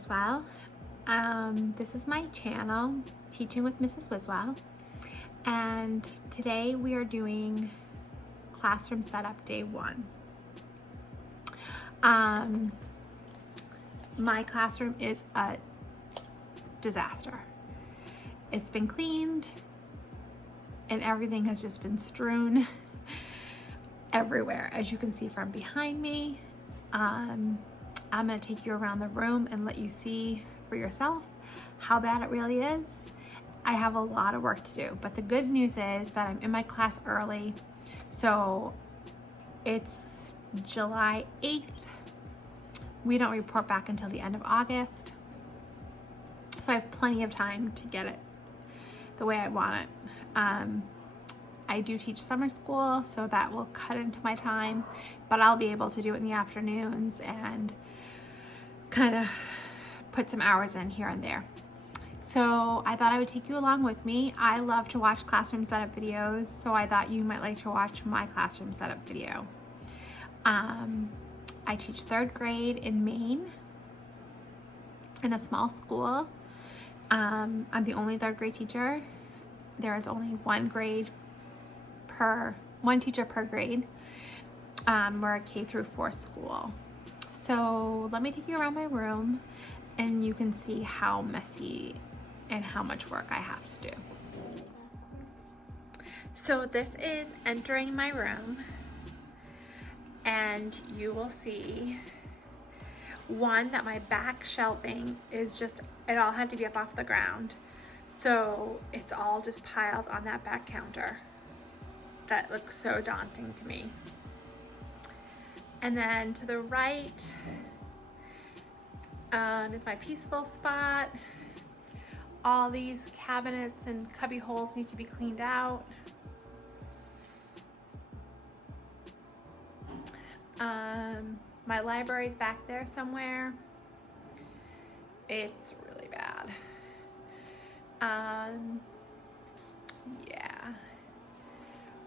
Wiswell. This is my channel, Teaching with Mrs. Wiswell, and today we are doing classroom setup day 1. My classroom is a disaster. It's been cleaned and everything has just been strewn everywhere, as you can see from behind me. I'm gonna take you around the room and let you see for yourself how bad it really is. I have a lot of work to do, but the good news is that I'm in my class early. So it's July 8th. We don't report back until the end of August. So I have plenty of time to get it the way I want it. I do teach summer school, so that will cut into my time, but I'll be able to do it in the afternoons and kind of put some hours in here and there. So I thought I would take you along with me. I love to watch classroom setup videos, so I thought you might like to watch my classroom setup video. I teach 3rd grade in Maine in a small school. I'm the only 3rd grade teacher. There is only one teacher per grade. We're a K through 4 school. So let me take you around my room and you can see how messy and how much work I have to do. So this is entering my room, and you will see that my back shelving is just, it all had to be up off the ground. So it's all just piled on that back counter. That looks so daunting to me. And then to the right is my peaceful spot. All these cabinets and cubby holes need to be cleaned out. My library's back there somewhere. It's really bad. Yeah.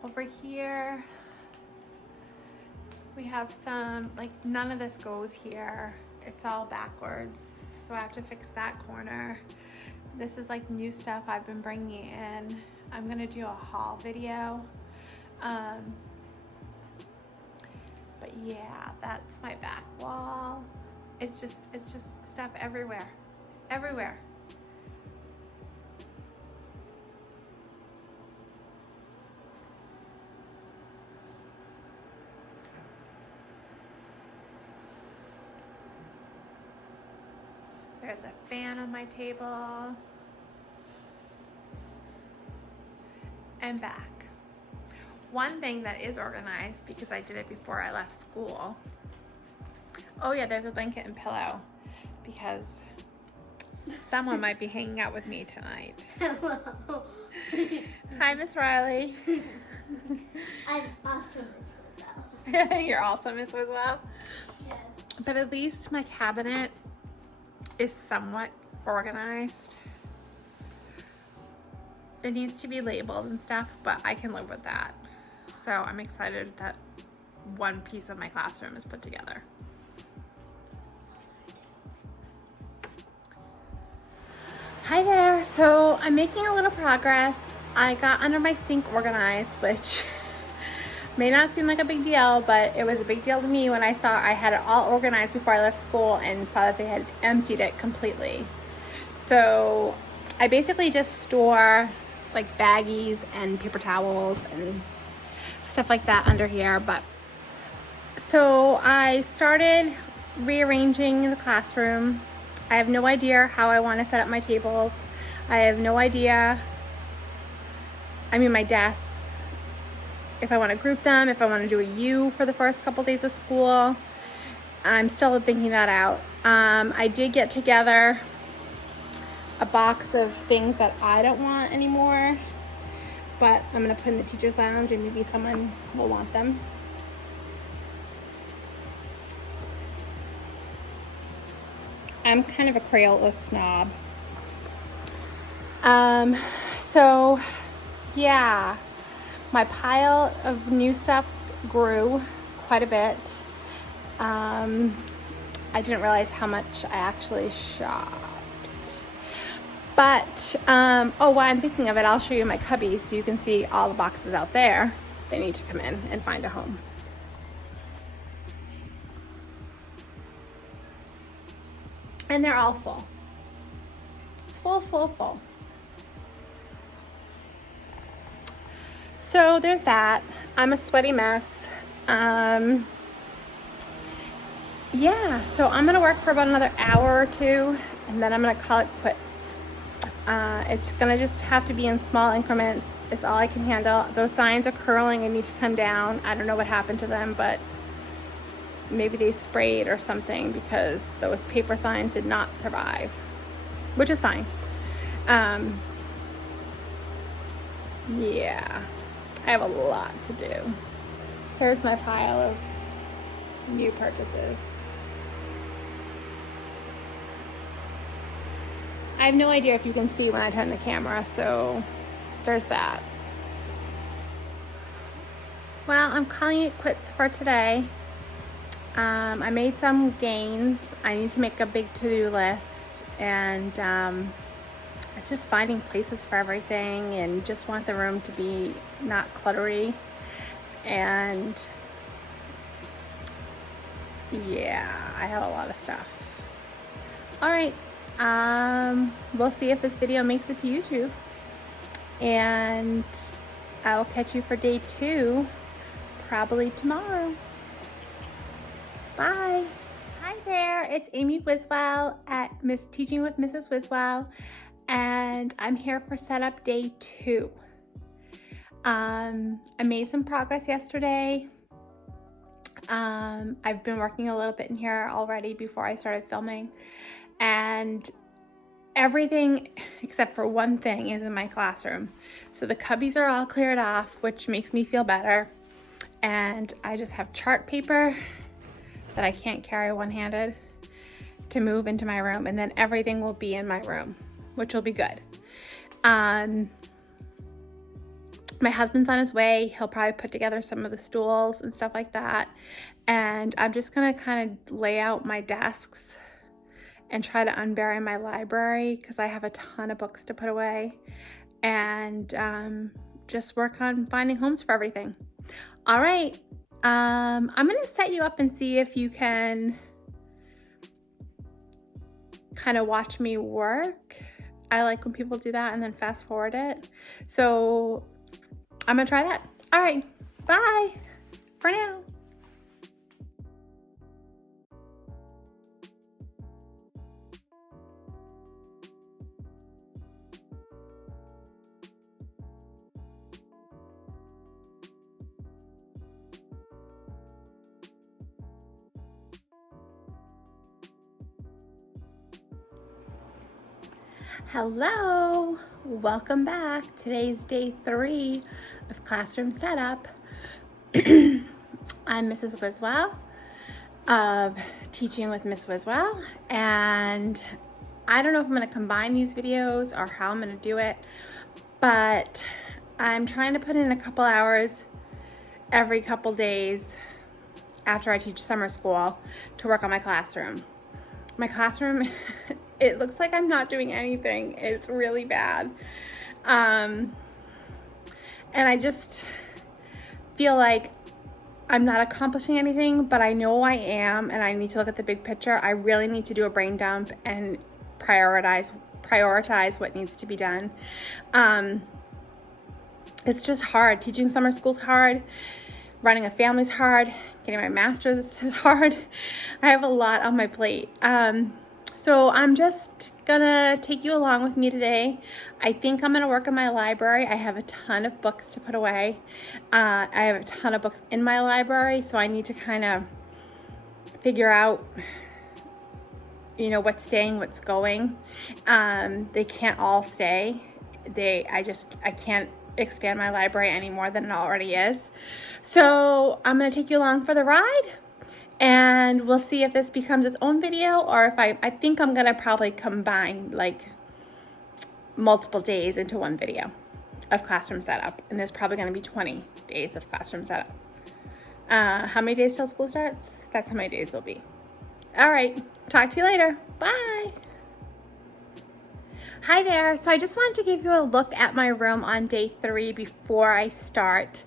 Over here, we have some, like, none of this goes here. It's all backwards, so I have to fix that corner. This is like new stuff I've been bringing in. I'm gonna do a haul video. But yeah, that's my back wall. It's just stuff everywhere, everywhere. There's a fan on my table. And back. One thing that is organized, because I did it before I left school. Oh yeah, there's a blanket and pillow, because someone might be hanging out with me tonight. Hello. Hi, Miss Riley. I'm also Miss Wiswell. You're also Miss Wiswell? Yes. But at least my cabinet is somewhat organized. It needs to be labeled and stuff, but I can live with that. So I'm excited that one piece of my classroom is put together. Hi there. So I'm making a little progress. I got under my sink organized, which may not seem like a big deal, but it was a big deal to me when I saw I had it all organized before I left school and saw that they had emptied it completely. So I basically just store like baggies and paper towels and stuff like that under here. But so I started rearranging the classroom. I have no idea how I want to set up my tables. I have no idea, my desks, if I want to group them, if I want to do a U for the first couple days of school. I'm still thinking that out. I did get together a box of things that I don't want anymore, but I'm going to put in the teacher's lounge and maybe someone will want them. I'm kind of a Crayola snob. So yeah, my pile of new stuff grew quite a bit. I didn't realize how much I actually shopped. But, oh, while I'm thinking of it, I'll show you my cubbies so you can see all the boxes out there. They need to come in and find a home. And they're all full. Full. So there's that. I'm a sweaty mess. Yeah, so I'm gonna work for about another hour or two, and then I'm gonna call it quits. It's gonna just have to be in small increments. It's all I can handle. Those signs are curling and need to come down. I don't know what happened to them, but maybe they sprayed or something, because those paper signs did not survive, which is fine. Yeah, I have a lot to do. Here's my pile of new purchases. I have no idea if you can see when I turn the camera, so there's that. Well, I'm calling it quits for today. I made some gains. I need to make a big to-do list, and it's just finding places for everything, and just want the room to be not cluttery. And yeah, I have a lot of stuff. All right, we'll see if this video makes it to YouTube, and I'll catch you for day 2 probably tomorrow. Bye. Hi there, it's Amy Wiswell at Teaching with Mrs. Wiswell, and I'm here for setup day 2. I made some progress yesterday. I've been working a little bit in here already before I started filming, and everything except for one thing is in my classroom. So the cubbies are all cleared off, which makes me feel better, and I just have chart paper that I can't carry one-handed to move into my room, and then everything will be in my room, which will be good. My husband's on his way. He'll probably put together some of the stools and stuff like that, and I'm just gonna kind of lay out my desks and try to unbury my library, because I have a ton of books to put away, and just work on finding homes for everything. All right. I'm gonna set you up and see if you can kind of watch me work. I like when people do that and then fast forward it. So I'm gonna try that. All right, bye for now. Hello, welcome back. Today's day 3 of classroom setup. I'm Mrs. Wiswell of Teaching with Miss Wiswell, and I don't know if I'm going to combine these videos or how I'm going to do it, but I'm trying to put in a couple hours every couple days after I teach summer school to work on my classroom. My classroom, it looks like I'm not doing anything. It's really bad. And I just feel like I'm not accomplishing anything, but I know I am, and I need to look at the big picture. I really need to do a brain dump and prioritize what needs to be done. It's just hard. Teaching summer school's hard. Running a family's hard. Getting my master's is hard. I have a lot on my plate. So I'm just gonna take you along with me today. I think I'm gonna work in my library. I have a ton of books to put away. I have a ton of books in my library, so I need to kind of figure out, you know, what's staying, what's going. They can't all stay. I can't expand my library any more than it already is. So I'm gonna take you along for the ride, and we'll see if this becomes its own video, or if I think I'm gonna probably combine like multiple days into one video of classroom setup, and there's probably gonna be 20 days of classroom setup. How many days till school starts? That's how many days there'll be. All right, talk to you later. Bye. Hi there. So I just wanted to give you a look at my room on day 3 before I start.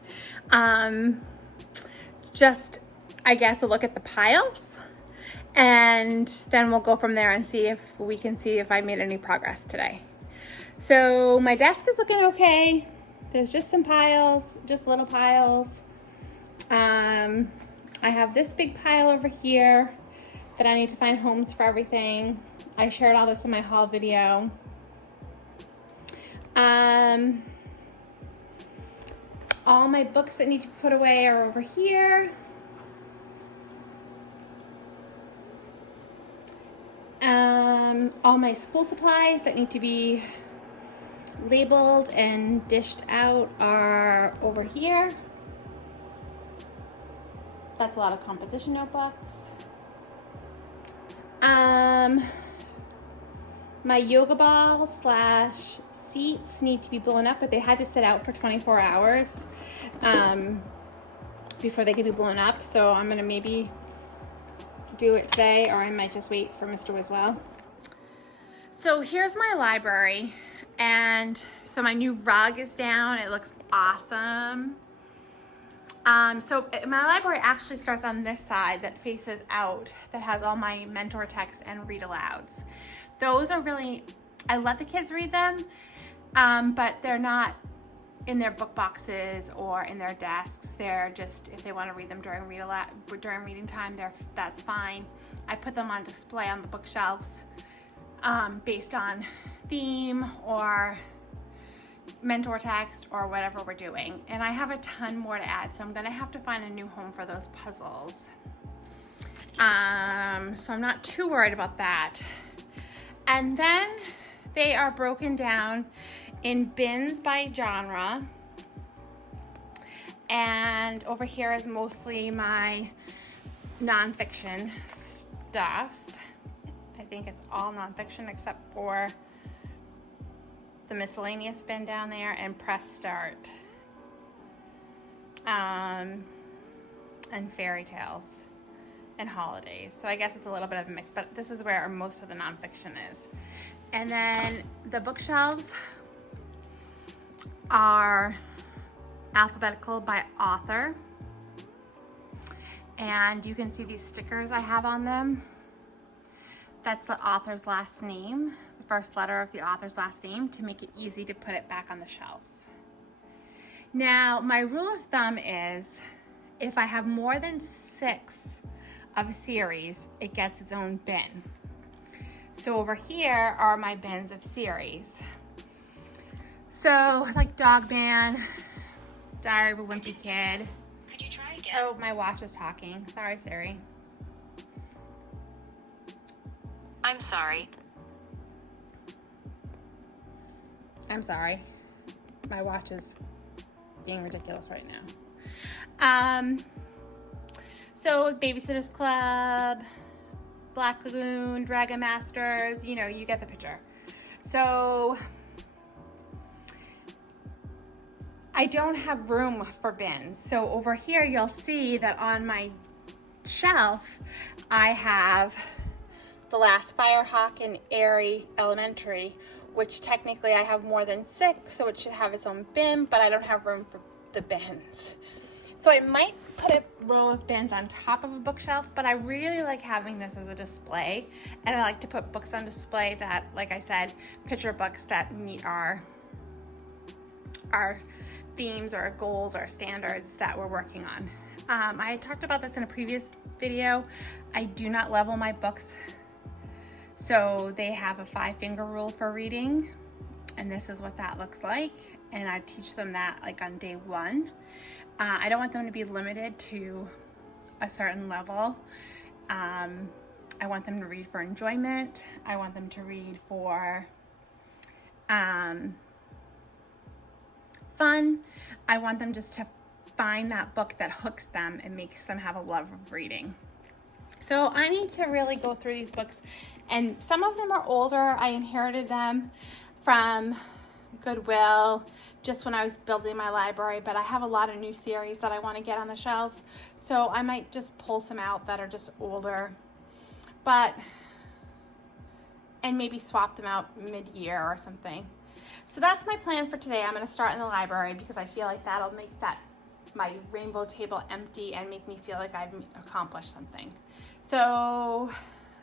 Just, I guess, a look at the piles, and then we'll go from there and see if we can see if I made any progress today. So my desk is looking okay. There's just some piles, just little piles. I have this big pile over here that I need to find homes for everything. I shared all this in my haul video. All my books that need to be put away are over here. All my school supplies that need to be labeled and dished out are over here. That's a lot of composition notebooks. My yoga ball / seats need to be blown up, but they had to sit out for 24 hours before they could be blown up. So I'm gonna maybe do it today, or I might just wait for Mr. Wiswell. So here's my library, and so my new rug is down. It looks awesome. So my library actually starts on this side that faces out, that has all my mentor texts and read alouds. Those are really, I let the kids read them, but they're not in their book boxes or in their desks. They're just, if they want to read them during reading time, that's fine. I put them on display on the bookshelves based on theme or mentor text or whatever we're doing. And I have a ton more to add, so I'm gonna have to find a new home for those puzzles. So I'm not too worried about that. And then they are broken down in bins by genre. And over here is mostly my nonfiction stuff. I think it's all nonfiction except for the miscellaneous bin down there and press start. And fairy tales and holidays. So I guess it's a little bit of a mix, but this is where most of the nonfiction is. And then the bookshelves are alphabetical by author. And you can see these stickers I have on them. That's the author's last name, the first letter of the author's last name, to make it easy to put it back on the shelf. Now, my rule of thumb is if I have more than 6 of a series, it gets its own bin. So over here are my bins of series. So like Dog Man, Diary of a Wimpy Kid. Could you try again? Oh, my watch is talking. Sorry, Siri. I'm sorry. I'm sorry. My watch is being ridiculous right now. So Babysitter's Club, Black Lagoon, Dragon Masters, you know, you get the picture. So I don't have room for bins. So over here, you'll see that on my shelf, I have The Last Firehawk and Airy Elementary, which technically I have more than 6, so it should have its own bin, but I don't have room for the bins. So I might put a row of bins on top of a bookshelf, but I really like having this as a display. And I like to put books on display that, like I said, picture books that meet our themes or goals or standards that we're working on. I talked about this in a previous video. I do not level my books. So they have a 5-finger rule for reading, and this is what that looks like. And I teach them that like on day 1. I don't want them to be limited to a certain level. I want them to read for enjoyment. I want them to read for fun. I want them just to find that book that hooks them and makes them have a love of reading. So I need to really go through these books, and some of them are older. I inherited them from Goodwill just when I was building my library, but I have a lot of new series that I want to get on the shelves. So I might just pull some out that are just older and maybe swap them out mid-year or something. So that's my plan for today. I'm going to start in the library because I feel like that'll make my rainbow table empty and make me feel like I've accomplished something. So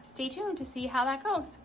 stay tuned to see how that goes.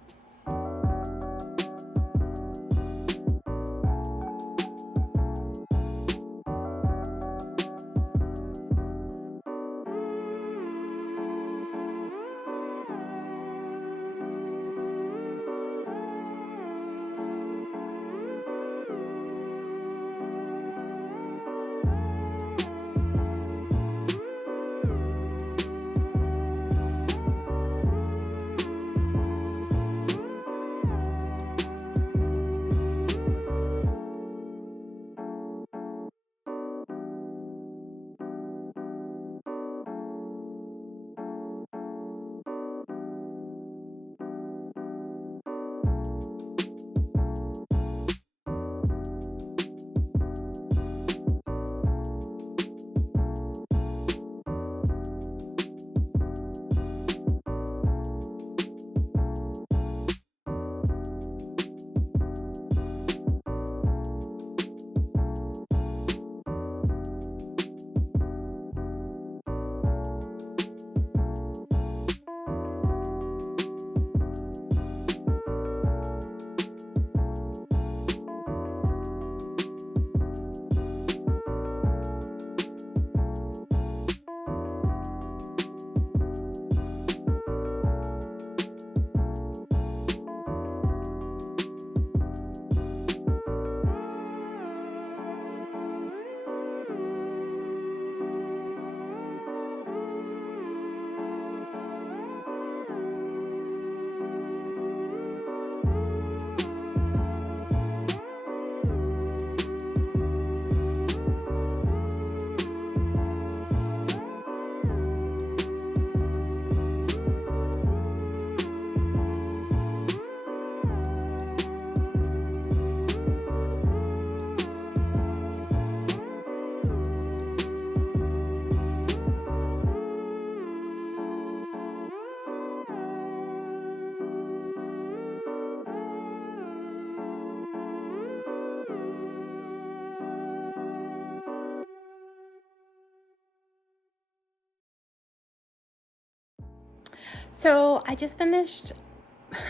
So I just finished,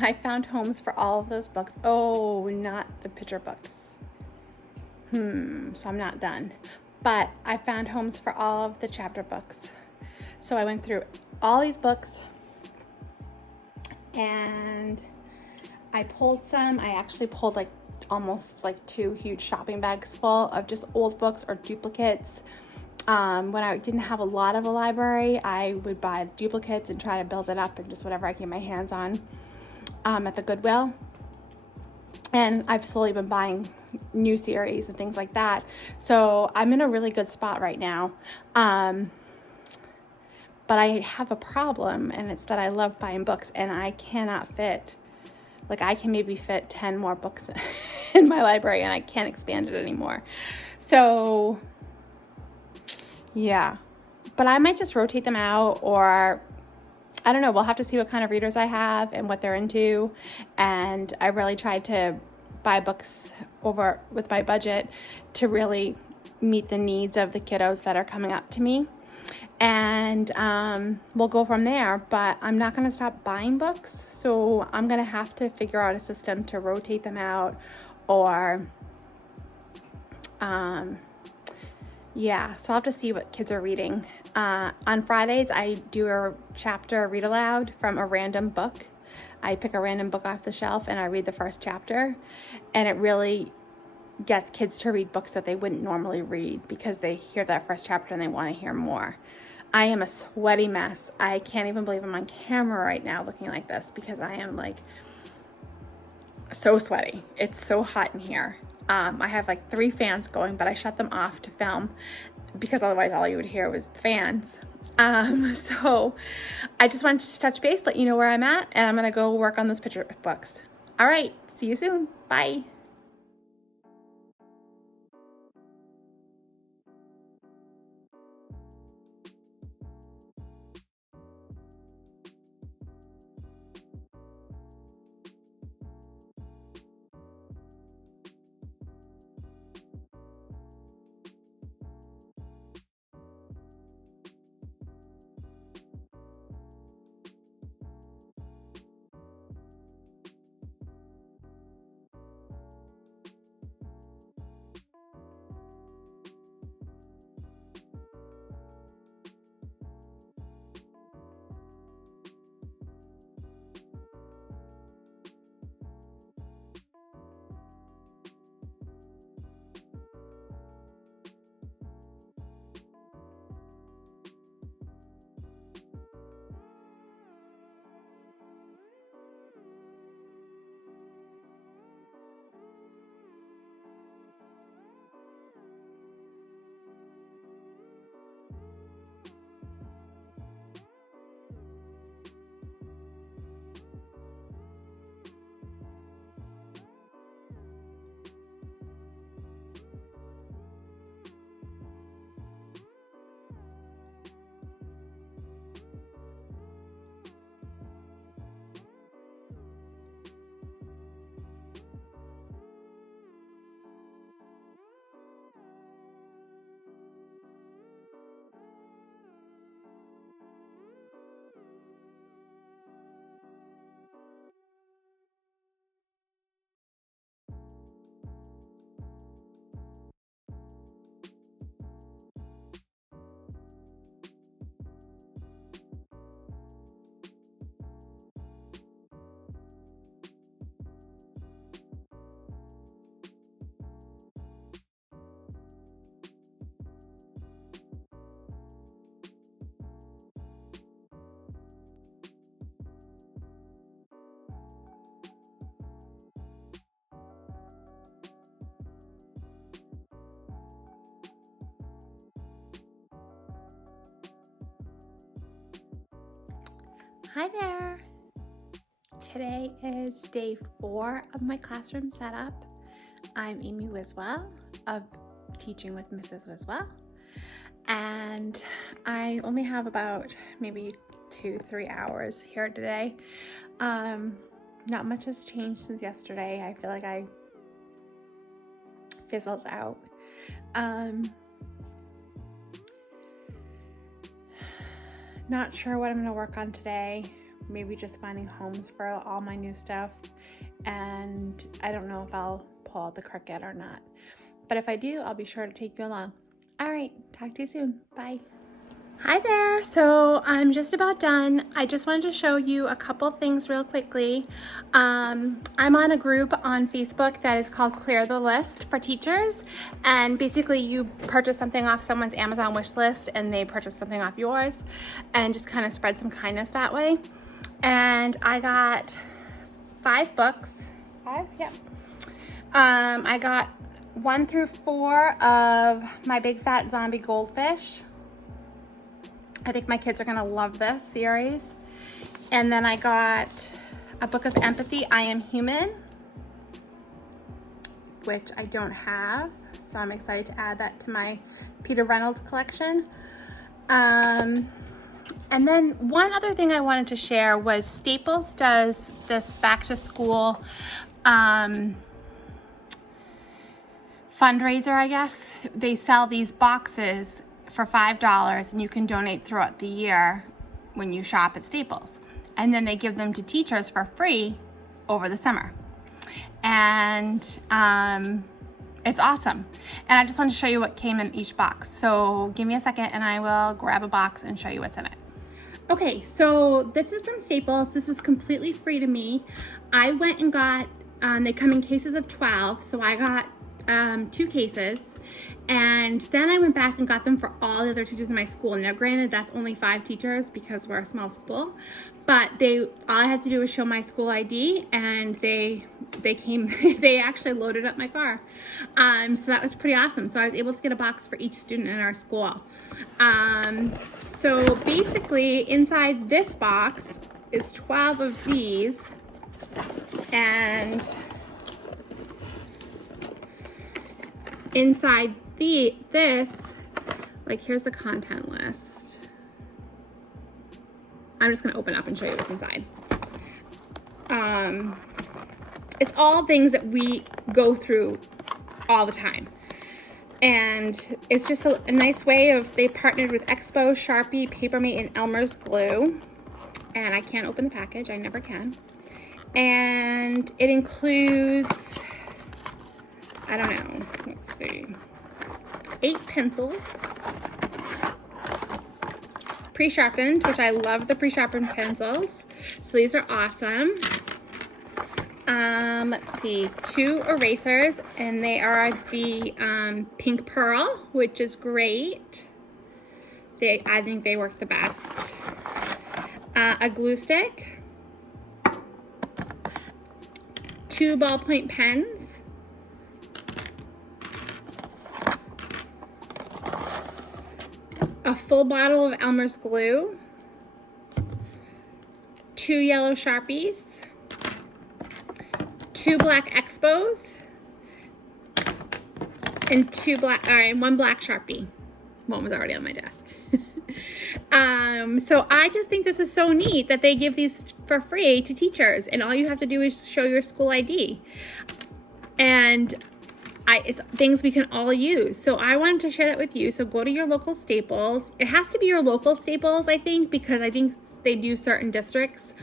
I found homes for all of those books. Oh, not the picture books. So I'm not done. But I found homes for all of the chapter books. So I went through all these books and I pulled some. I actually pulled almost 2 huge shopping bags full of just old books or duplicates. When I didn't have a lot of a library, I would buy duplicates and try to build it up and just whatever I can get my hands on at the Goodwill. And I've slowly been buying new series and things like that. So I'm in a really good spot right now. But I have a problem, and it's that I love buying books and I cannot fit, I can maybe fit 10 more books in my library and I can't expand it anymore. So yeah, but I might just rotate them out, or I don't know. We'll have to see what kind of readers I have and what they're into. And I really tried to buy books over with my budget to really meet the needs of the kiddos that are coming up to me. And we'll go from there, but I'm not going to stop buying books. So I'm going to have to figure out a system to rotate them out, or yeah, so I'll have to see what kids are reading. On Fridays, I do a chapter read aloud from a random book. I pick a random book off the shelf and I read the first chapter. And it really gets kids to read books that they wouldn't normally read because they hear that first chapter and they want to hear more. I am a sweaty mess. I can't even believe I'm on camera right now looking like this because I am so sweaty. It's so hot in here. I have 3 fans going, but I shut them off to film because otherwise all you would hear was the fans. So I just wanted to touch base, let you know where I'm at, and I'm going to go work on those picture books. All right. See you soon. Bye. Hi there. Today is day 4 of my classroom setup. I'm Amy Wiswell of Teaching with Mrs. Wiswell, and I only have about maybe 2-3 hours here today. Not much has changed since yesterday. I feel like I fizzled out. Not sure what I'm going to work on today. Maybe just finding homes for all my new stuff. And I don't know if I'll pull out the Cricut or not. But if I do, I'll be sure to take you along. All right, talk to you soon. Bye. Hi there. So I'm just about done. I just wanted to show you a couple things real quickly. I'm on a group on Facebook that is called Clear the List for Teachers. And basically you purchase something off someone's Amazon wish list and they purchase something off yours and just kind of spread some kindness that way. And I got 5 books. 5? Yep. I got 1 through 4 of My Big Fat Zombie Goldfish. I think my kids are gonna love this series. And then I got a book of empathy, I Am Human, which I don't have, so I'm excited to add that to my Peter Reynolds collection. And then one other thing I wanted to share was Staples does this back to school fundraiser, I guess. They sell these boxes for $5 and you can donate throughout the year when you shop at Staples. And then they give them to teachers for free over the summer. And it's awesome. And I just want to show you what came in each box. So give me a second and I will grab a box and show you what's in it. Okay, so this is from Staples. This was completely free to me. I went and got, they come in cases of 12, so I got 2 cases. And then I went back and got them for all the other teachers in my school. Now, granted, that's only 5 teachers because we're a small school, but all I had to do was show my school ID, and they came. They actually loaded up my car, so that was pretty awesome. So I was able to get a box for each student in our school. So basically, inside this box is 12 of these, and inside this, like, here's the content list. I'm just gonna open up and show you what's inside. It's all things that we go through all the time. And it's just a nice way of, they partnered with Expo, Sharpie, Papermate, and Elmer's glue. And I can't open the package, I never can. And it includes, I don't know, let's see, 8 pencils, pre-sharpened, which I love the pre-sharpened pencils. So these are awesome. Let's see, 2 erasers, and they are the Pink Pearl, which is great. I think they work the best. A glue stick, 2 ballpoint pens, a full bottle of Elmer's glue, 2 yellow Sharpies, 2 black Expos, and 1 black Sharpie. One was already on my desk. So I just think this is so neat that they give these for free to teachers, and all you have to do is show your school ID. And it's things we can all use. So I wanted to share that with you. So go to your local Staples. It has to be your local Staples, I think, because I think they do certain districts.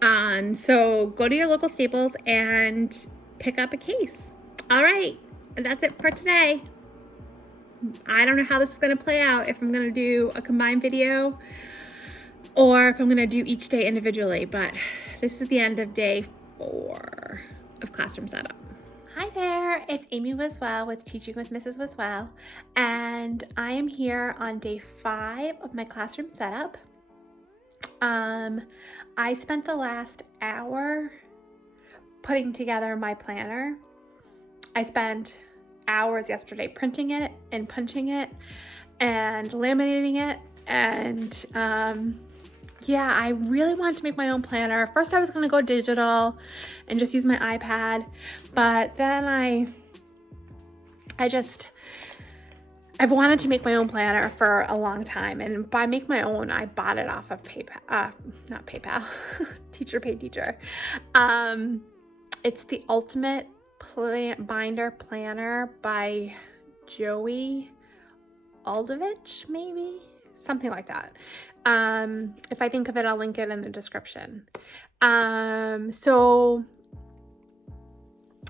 So go to your local Staples and pick up a case. All right, and that's it for today. I don't know how this is going to play out, if I'm going to do a combined video or if I'm going to do each day individually, but this is the end of day 4 of classroom setup. Hi there, it's Amy Wiswell with Teaching with Mrs. Wiswell, and I am here on day 5 of my classroom setup. I spent the last hour putting together my planner. I spent hours yesterday printing it and punching it and laminating it, and yeah, I really wanted to make my own planner. First, I was going to go digital and just use my iPad, but then I've wanted to make my own planner for a long time, and by make my own, I bought it off of PayPal, not PayPal, Teacher Pay Teacher. It's the Ultimate Binder Planner by Joey Aldovich, maybe? Something like that. If I think of it, I'll link it in the description. So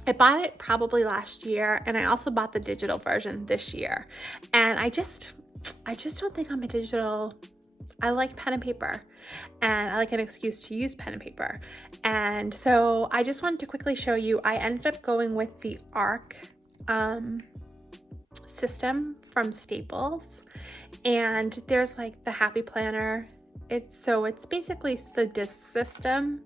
I bought it probably last year, and I also bought the digital version this year. And I just don't think I'm a digital. I like pen and paper, and I like an excuse to use pen and paper. And so I just wanted to quickly show you, I ended up going with the ARC system from Staples, and there's like the Happy Planner. It's basically the disc system.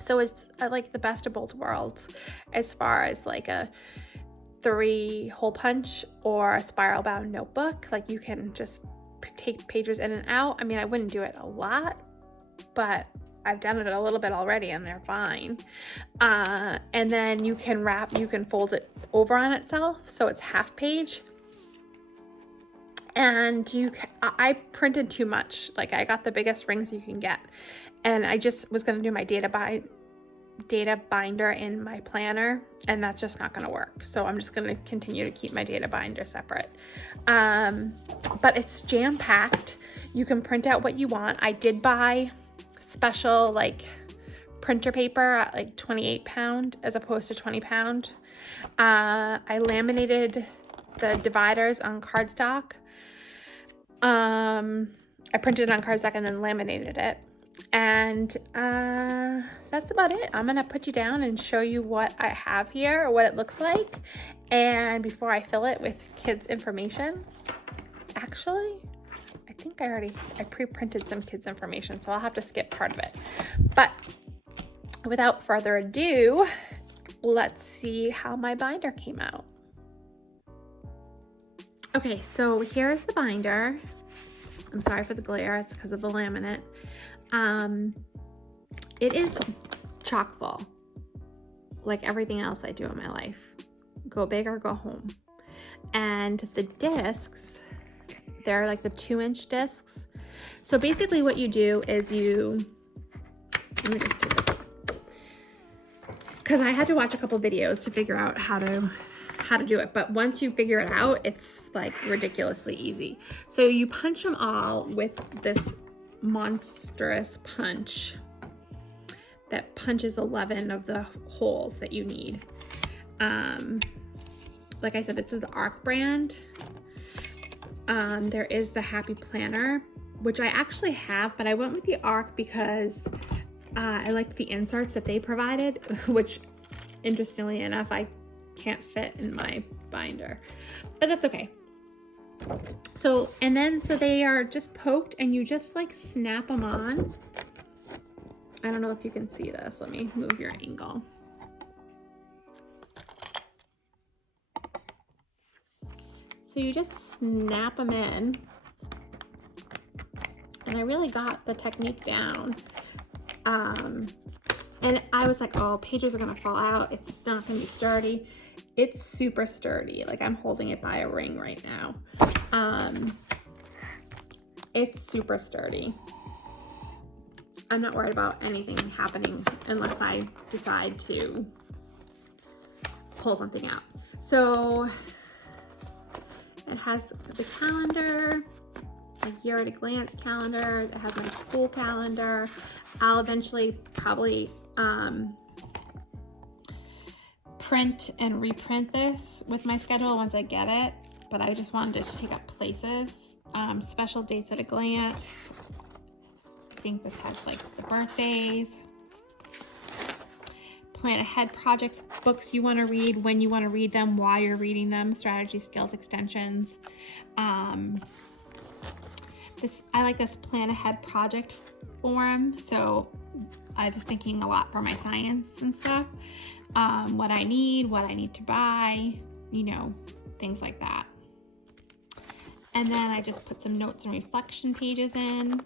So it's like the best of both worlds as far as like a 3-hole punch or a spiral bound notebook. Like you can just take pages in and out. I mean, I wouldn't do it a lot, but I've done it a little bit already and they're fine. And then you can fold it over on itself, so it's half page. And I printed too much. Like I got the biggest rings you can get, and I just was going to do my data binder in my planner, and that's just not going to work. So I'm just going to continue to keep my data binder separate. But it's jam-packed. You can print out what you want. I did buy special like printer paper at like 28 pound as opposed to 20 pound. I laminated the dividers on cardstock. I printed it on cardstock and then laminated it. And that's about it. I'm gonna put you down and show you what I have here, or what it looks like. And before I fill it with kids' information, actually, I think I pre-printed some kids' information, so I'll have to skip part of it. But without further ado, let's see how my binder came out. Okay, so here's the binder. I'm sorry for the glare, it's because of the laminate. It is chock full, like everything else I do in my life. Go big or go home. And the discs, they're like the 2-inch discs. So basically what you do is let me just take this, because I had to watch a couple videos to figure out how to do it. But once you figure it out, it's like ridiculously easy. So you punch them all with this monstrous punch that punches 11 of the holes that you need. Like I said, this is the ARC brand. There is the Happy Planner, which I actually have, but I went with the ARC because I liked the inserts that they provided, which interestingly enough, I can't fit in my binder, but that's okay. So they are just poked, and you just like snap them on. I don't know if you can see this. Let me move your angle. So you just snap them in, and I really got the technique down. And I was like, oh, pages are gonna fall out. It's not gonna be sturdy. It's super sturdy. Like I'm holding it by a ring right now. It's super sturdy. I'm not worried about anything happening unless I decide to pull something out. So it has the calendar, a year at a glance calendar. It has my school calendar. I'll eventually probably print and reprint this with my schedule once I get it, but I just wanted to take up places. Special dates at a glance. I think this has like the birthdays. Plan ahead projects, books you want to read, when you want to read them, why you're reading them, strategy, skills, extensions. I like this plan ahead project form. So I was thinking a lot for my science and stuff. What I need to buy, you know, things like that. And then I just put some notes and reflection pages in.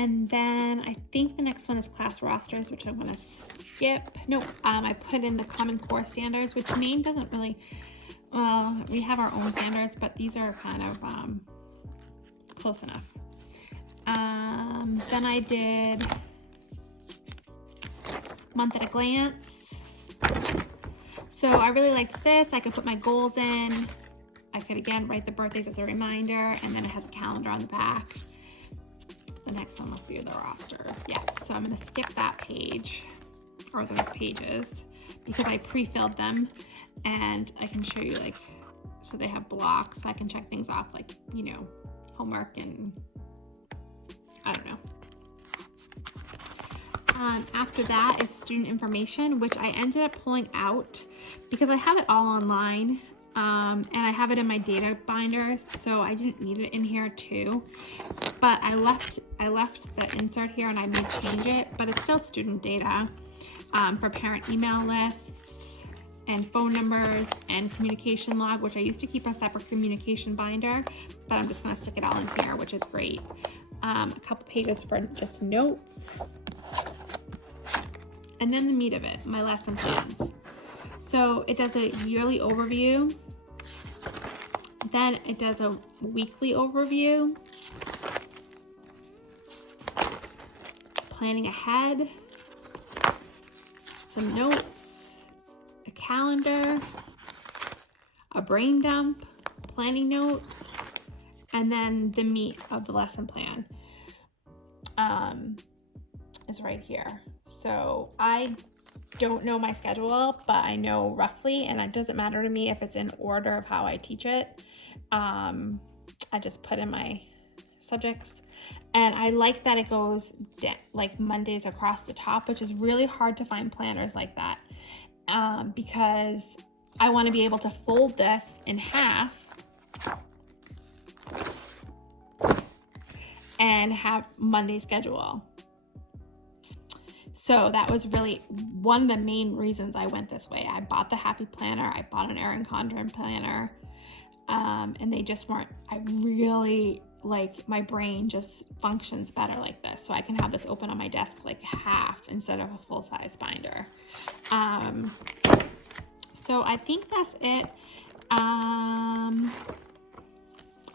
And then I think the next one is class rosters, which I'm gonna skip. No, I put in the Common Core standards, which Maine doesn't really, well, we have our own standards, but these are kind of close enough. Then I did month at a glance. So I really liked this. I could put my goals in. I could again write the birthdays as a reminder, and then it has a calendar on the back. The next one must be the rosters. Yeah, so I'm gonna skip that page, or those pages, because I pre-filled them, and I can show you, like, so they have blocks, so I can check things off, like, you know, homework and I don't know. After that is student information, which I ended up pulling out because I have it all online, and I have it in my data binders, so I didn't need it in here too. But I left the insert here, and I may change it, but it's still student data for parent email lists and phone numbers and communication log, which I used to keep a separate communication binder, but I'm just gonna stick it all in here, which is great. A couple pages for just notes. And then the meat of it, my lesson plans. So it does a yearly overview. Then it does a weekly overview. Planning ahead. Some notes. A calendar. A brain dump. Planning notes. And then the meat of the lesson plan is right here. So I don't know my schedule, but I know roughly, and it doesn't matter to me if it's in order of how I teach it. I just put in my subjects, and I like that it goes like Mondays across the top, which is really hard to find planners like that, because I want to be able to fold this in half and have Monday schedule. So that was really one of the main reasons I went this way. I bought the Happy Planner, I bought an Erin Condren planner, and they just weren't, I really, like, my brain just functions better like this. So I can have this open on my desk like half instead of a full-size binder. So I think that's it.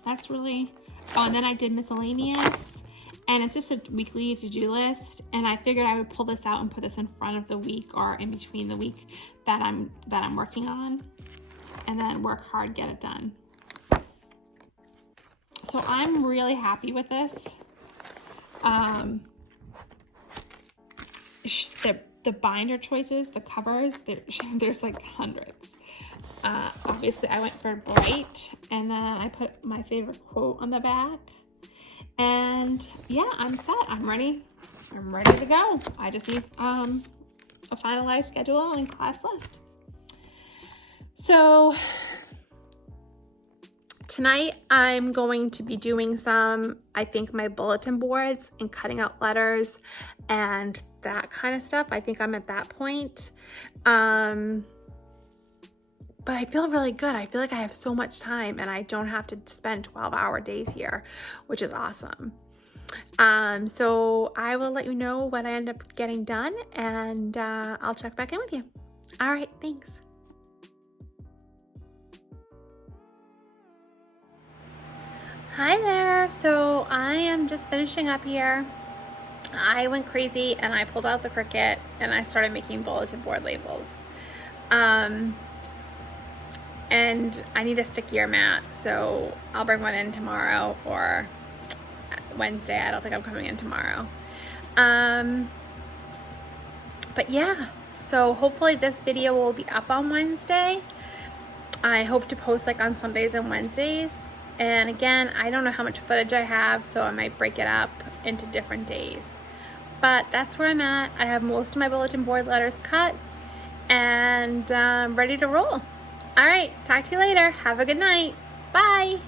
That's really, oh, and then I did miscellaneous. And it's just a weekly to-do list, and I figured I would pull this out and put this in front of the week or in between the week that I'm working on, and then work hard, get it done. So I'm really happy with this. The binder choices, the covers, there's like hundreds. Obviously I went for bright, and then I put my favorite quote on the back. And yeah, I'm set. I'm ready to go. I just need a finalized schedule and class list. So tonight I'm going to be doing some, I think, my bulletin boards and cutting out letters and that kind of stuff. I think I'm at that point. But I feel really good. I feel like I have so much time and I don't have to spend 12-hour days here, which is awesome. So I will let you know what I end up getting done, and I'll check back in with you. All right, thanks. Hi there. So I am just finishing up here. I went crazy and I pulled out the Cricut and I started making bulletin board labels. And I need a stickier mat, so I'll bring one in tomorrow or Wednesday. I don't think I'm coming in tomorrow. But yeah, so hopefully this video will be up on Wednesday. I hope to post like on Sundays and Wednesdays. And again, I don't know how much footage I have, so I might break it up into different days. But that's where I'm at. I have most of my bulletin board letters cut and ready to roll. All right, talk to you later. Have a good night. Bye.